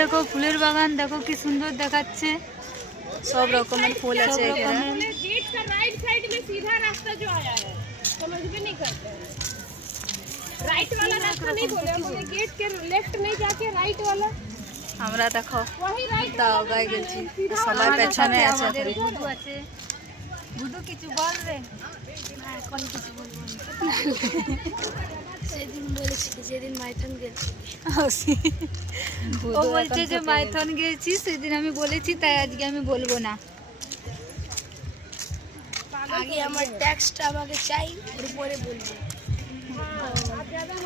দেখো ফুলের বাগান, দেখো কি সুন্দর দেখাচ্ছে। सब रकमेर फूल আছে এখানে। गेट का राइट साइड में सीधा रास्ता जो आया है, समझ में नहीं करते हैं। राइट वाला रास्ता नहीं बोले, बोले गेट के लेफ्ट में जाके राइट वाला। আমরা দেখো वही राइट দাও গাই গেছি, সবাই পেছনে আছে। আমাদের বুধু আছে। বুধু কিছু বল রে। না এখন কিছু বলবো না। সেদিন বলেছি, যেদিন মাইথন গেছি। ও বলছে যে মাইথন গেছি, সেদিন আমি বলেছি, তাই আজকে আমি বলবো না। আগে আমার ট্যাক্সটা আমাকে চাই, এরপরে বলবো।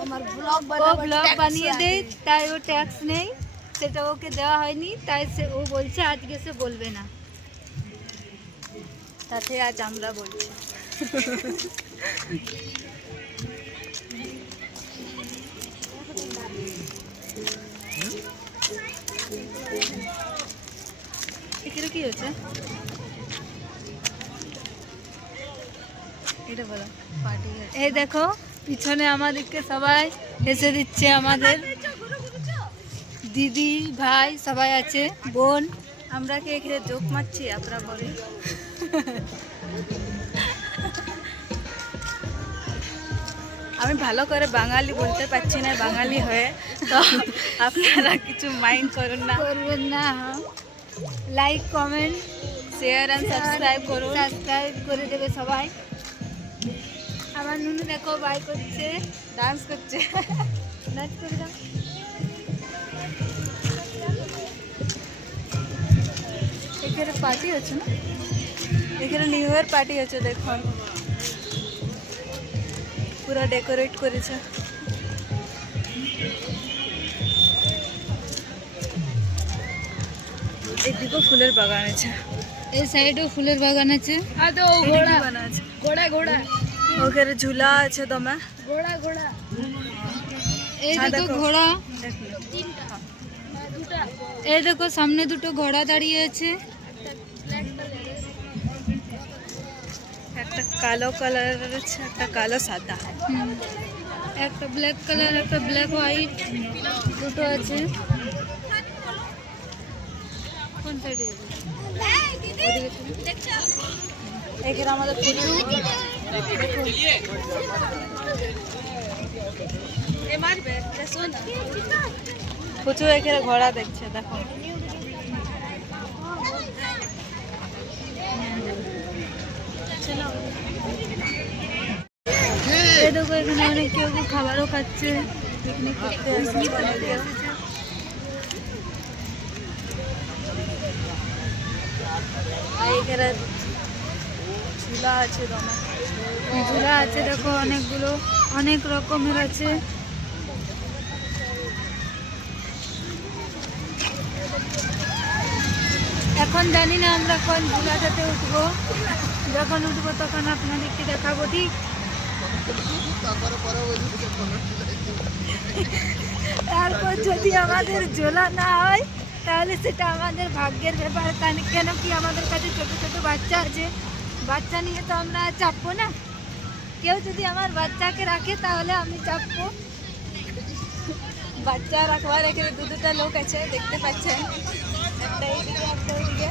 আমার ব্লগ ও ব্লগ বানিয়ে দেয়, তাই ও ট্যাক্স নেই, সেটা ওকে দেওয়া হয়নি, তাই সে ও বলছে আজকে সে বলবে না। তাতে আজ আমরা বলছি। এখানে কি হচ্ছে এটা বলো? পার্টি আছে। এই দেখো পিছনে আমাদেরকে সবাই এসে দিচ্ছে, আমাদের দিদি ভাই সবাই আছে, বোন। আমরা কি এখানে জোক মারছি? আপনারা বলেন। আমি ভালো করে বাঙালি বলতে পারছি না, বাঙালি হয়ে, তো আপনারা কিছু মাইন্ড করুন না। করবেন না। Like comment share and subscribe করুন। সাবস্ক্রাইব করে দেবে সবাই। আমার নুনু দেখো বাই করছে, ডান্স করছে। নাচ করে দাও। এখানে পার্টি হচ্ছে না, এখানে নিউ ইয়ার পার্টি হচ্ছে। দেখুন পুরো ডেকোরেট করেছে। এদিকেও ফুলের বাগান আছে, এই সাইডেও ফুলের বাগান আছে। ঘোড়া বানা আছে, ঘোড়া ঘোড়া ওখানে ঝুলা আছে দমে। ঘোড়া ঘোড়া এই হ্যাঁ, দেখো দেখো। ঘোড়া, দেখুন দুটা এই দেখো সামনে দুটো ঘোড়া দাঁড়িয়ে আছে। একটা কালো কালার আছে, একটা কালো সাদা। হুম। একটা ব্ল্যাক কালার, একটা ব্ল্যাক হোয়াইট, দুটো আছে। কোন সাইডে যাবে? এখানে আমাদের পুচু, পুচু এখানে ঘোড়া দেখছে। দেখো এই দেখো এখানে অনেক কেউ কেউ খাবারও খাচ্ছে, পিকনিক করতে এসেছে। আর এখানে ঝুলা আছে দমে। ঝুলা আছে দেখো অনেকগুলো, অনেক রকমের আছে। এখন জানি না আমরা কোন ঝুলাটাতে উঠবো, যখন উঠবো তখন আপনাদেরকে দেখাবো, ঠিক? তারপর যদি আমাদের ঝোলা না হয় তাহলে সেটা আমাদের ভাগ্যের ব্যাপার। কেন কি আমাদের কাছে ছোট ছোট বাচ্চা আছে, বাচ্চা নিয়ে তো আমরা চাপবো না। কেউ যদি আমার বাচ্চাকে রাখে তাহলে আমি চাপবো। বাচ্চা রাখবার এখানে দুটা লোক আছে, দেখতে পাচ্ছেন, একটা এইদিকে একটা ওইদিকে।